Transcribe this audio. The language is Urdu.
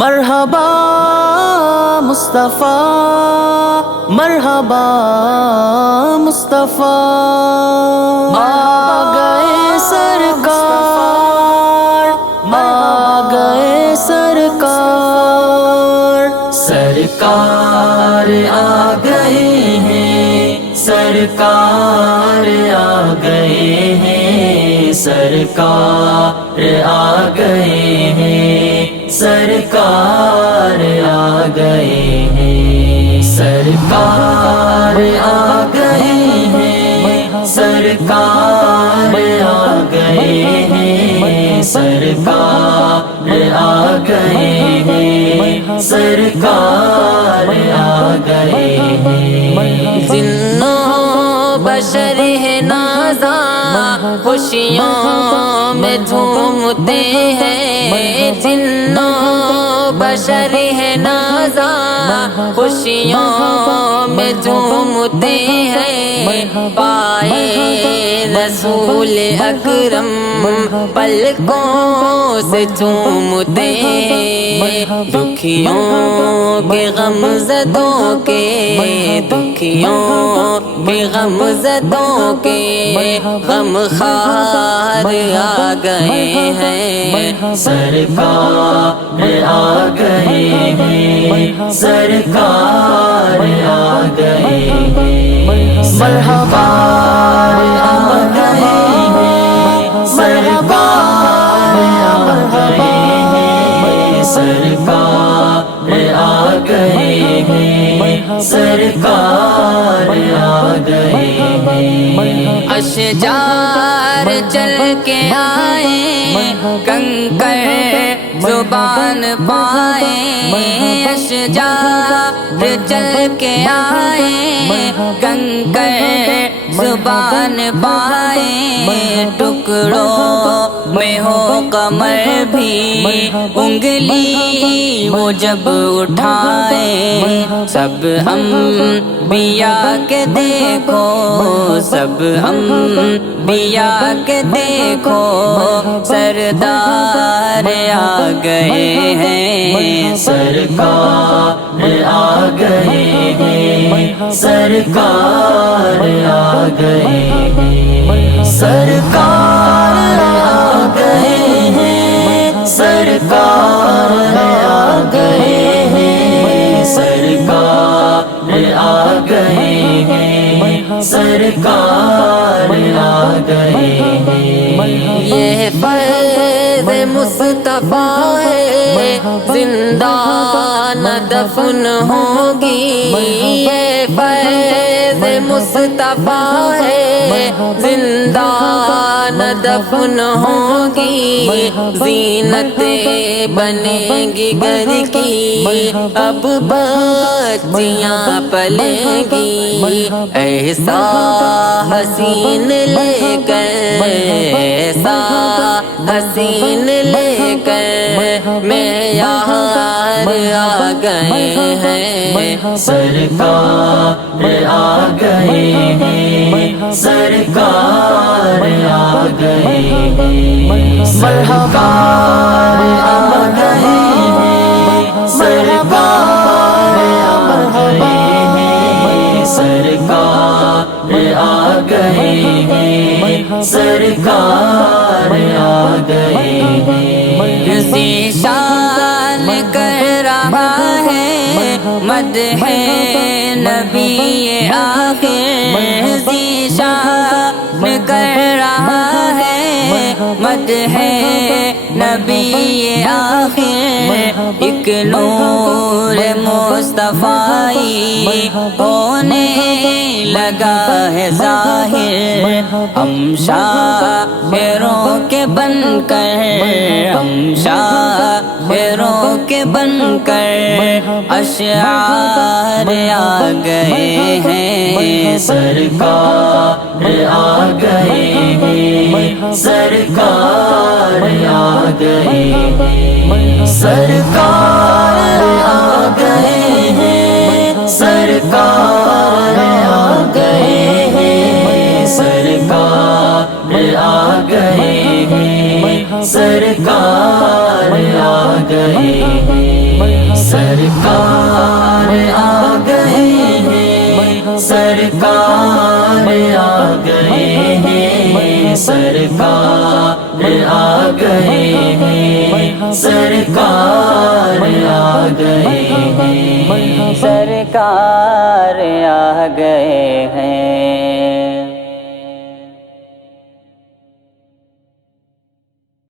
مرحبا مصطفیٰ، مرحبا مصطفیٰ، آ گئے سرکار، آ گئے سرکار، سرکار آ گئے ہیں، سرکار آ گئے ہیں، سرکار آ گئے ہیں، سرکار آ گئے ہیں، سرکار آ گئے ہیں، سرکار آ گئے ہیں، سرکار آ گئے ہیں، سرکار آ گئے ہیں۔ جن و بشر ہے نازاں، خوشیوں میں جھومتے ہیں، جن و بشر ہے نازاں، خوشیوں میں جھومتے ہیں، پائے رسول اکرم پلکوں سے چومتے ہیں، دکھیوں کے غم زدوں کے، دکھیوں کے غم زدوں کے غم خار آ گئے ہیں، سرکار آ گئے ہیں، سرکار آ گئے ہیں، مرحبا آ گئے ہیں، سرکار آ گئے ہیں، سرکار آ گئے ہیں، سرکار آ گئے ہیں۔ اشجار چل کے آئے، کنکر زبان پائے، اشجار چل کے آئے، کنکر زبان پائے، ٹکڑوں میں ہو کمر بھی، انگلی وہ جب اٹھائے، سب انبیاء کے دیکھو، سب انبیاء کے دیکھو، سردار آ گئے ہیں، سرکار آ گئے ہیں، سرکار آ گئے ہیں، سرکار آ گئے ہیں، سرکار آ گئے ہیں، سرکار آ گئے ہیں، سرکار آ گئے ہیں۔ یہ فیض مصطفیٰ ہے، زندہ نہ دفن ہوگی، یہ فیض مصطفیٰ ہے، زندہ نہ دفن ہوگی، زینت بنے گی گھر کی، اب بچیاں پلیں گی، ایسا حسین لے کر، ایسا حسین لے کر معیار آ گئے ہیں، سرکار آ گئے ہیں، سرکار آ گئے ہیں، مرحبا آ گئے ہیں، سرکار آ گئے ہیں، سرکار آ گئے ہیں، سرکار آ گئے ہیں۔ ذیشان کر رہا ہے مدح نبی آخر، ذیشان کر رہا ہے مدح نبی آخر، ایک نور مصطفیٰ ہونے لگا ہے ظاہر، ہم شاعروں کے بن کر، ہم شاعروں کے بن کر اشعار آ گئے ہیں، سرکار آ گئے ہیں، سرکار آ گئے ہیں، سرکار آ گئے ہیں، سرکار آ گئے ہیں، سرکار آ گئے ہیں، سرکار آ گئے ہیں۔ سرکار آ گئے ہیں سرکار آ گئے ہیں سرکار آ گئے ہیں سرکار آ گئے ہیں سرکار آ گئے ہیں